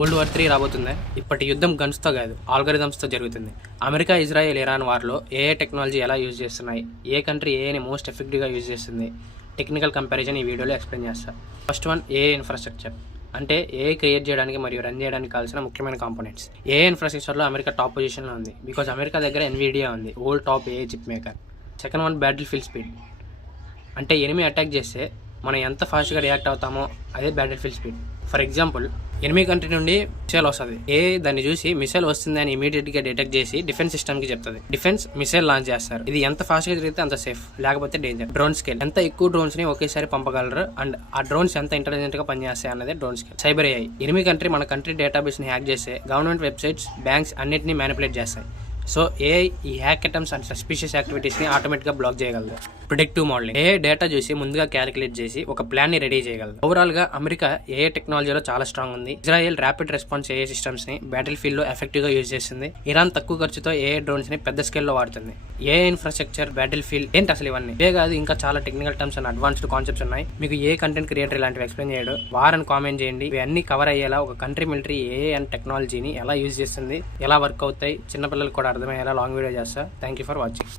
World War III రాబోతుందా? ఇప్పటి యుద్ధం గన్స్‌తో కాదు, ఆల్గోరిథమ్స్‌తో జరుగుతుంది. అమెరికా, ఇజ్రాయెల్, ఇరాన్ వార్‌లో ఏఐ టెక్నాలజీ ఎలా యూజ్ చేస్తున్నాయి? ఏ కంట్రీ ఏఐని మోస్ట్ ఎఫెక్టివ్‌గా యూజ్ చేస్తుంది? టెక్నికల్ కంపారిజన్ ఈ వీడియోలో ఎక్స్‌ప్లెయిన్ చేస్తా. First one, AI infrastructure. అంటే ఏఐ క్రియేట్ చేయడానికి మరియు రన్ చేయడానికి కావాల్సిన ముఖ్యమైన కాంపోనెంట్స్. ఏఐ ఇన్ఫ్రాస్ట్రక్చర్లో అమెరికా టాప్ పొజిషన్లో ఉంది. బికాజ్ అమెరికా దగ్గర ఎన్విడియా ఉంది, world top AI chip maker. Second one, battle field speed. అంటే ఎనిమి అటాక్ చేస్తే మనం ఎంత ఫాస్ట్గా రియాక్ట్ అవుతామో అదే battle field speed. For example, enemy country నుండి మిసైల్ వస్తుంది. దాన్ని చూసి మిసైల్ వస్తుంది అని ఇమీడియట్గా డిటెక్ట్ చేసి డిఫెన్స్ సిస్టమ్కి చెప్తుంది. డిఫెన్స్ మిసైల్ లాంచ్ చేస్తారు. ఇది ఎంత ఫాస్ట్గా జరిగితే అంత సేఫ్, లేకపోతే డేంజర్. Drone scale. ఎంత ఎక్కువ డ్రోన్స్ని ఒకేసారి పంపగలరు అండ్ ఆ డ్రోన్స్ ఎంత ఇంటెలిజెంట్గా పనిచేస్తాయి అన్నదే drone scale. Cyber AI. Enemy country మన కంట్రీ డేటాబేస్ని హ్యాక్ చేస్తే గవర్నమెంట్ వెబ్సైట్స్, బ్యాంక్స్ అన్నింటినీ మ్యానిపులేట్ చేస్తాయి. సో ఏఐ ఈ హ్యాక్ అటెంప్ట్స్ అండ్ సస్పిషియస్ యాక్టివిటీస్ని ఆటోమేటిక్గా బ్లాక్ చేయగలదు. Predictive modelling. ఏఐ డేటా చూసి ముందుగా క్యాలిక్యులేట్ చేసి ఒక ప్లాన్ని రెడీ చేయగలదు. ఓవరాల్గా అమెరికా ఏఐ టెక్నాలజీలో చాలా స్ట్రాంగ్ ఉంది. ఇజ్రాయెల్ ర్యాపిడ్ రెస్పాన్స్ ఏఐ సిస్టమ్స్ని బ్యాటిల్ ఫీల్డ్లో ఎఫెక్టివ్గా యూజ్ చేస్తుంది. ఇరాన్ తక్కువ ఖర్చుతో ఏఐ డ్రోన్స్ని పెద్ద స్కేల్లో వాడుతుంది. ఏఐ ఇన్ఫ్రాస్ట్రక్చర్, బ్యాటిల్ ఫీల్డ్ ఏంటి అసలు ఇవన్నీ? ఇదే కాదు, ఇంకా చాలా technical terms and advanced concepts ఉన్నాయి. మీకు ఏ కంటెంట్ క్రియేటర్ ఇలాంటివి ఎక్స్ప్లెయిన్ చేయడం వారని కామెంట్ చేయండి. ఇవన్నీ కవర్ అయ్యేలా ఒక కంట్రీ మిలిటరీ ఏఐ అండ్ టెక్నాలజీని ఎలా యూజ్ చేస్తుంది, ఎలా వర్క్ అవుతాయి, చిన్నపిల్లలకు కూడా అర్థమయ్యేలా లాంగ్ వీడియో చేస్తా. Thank you for watching.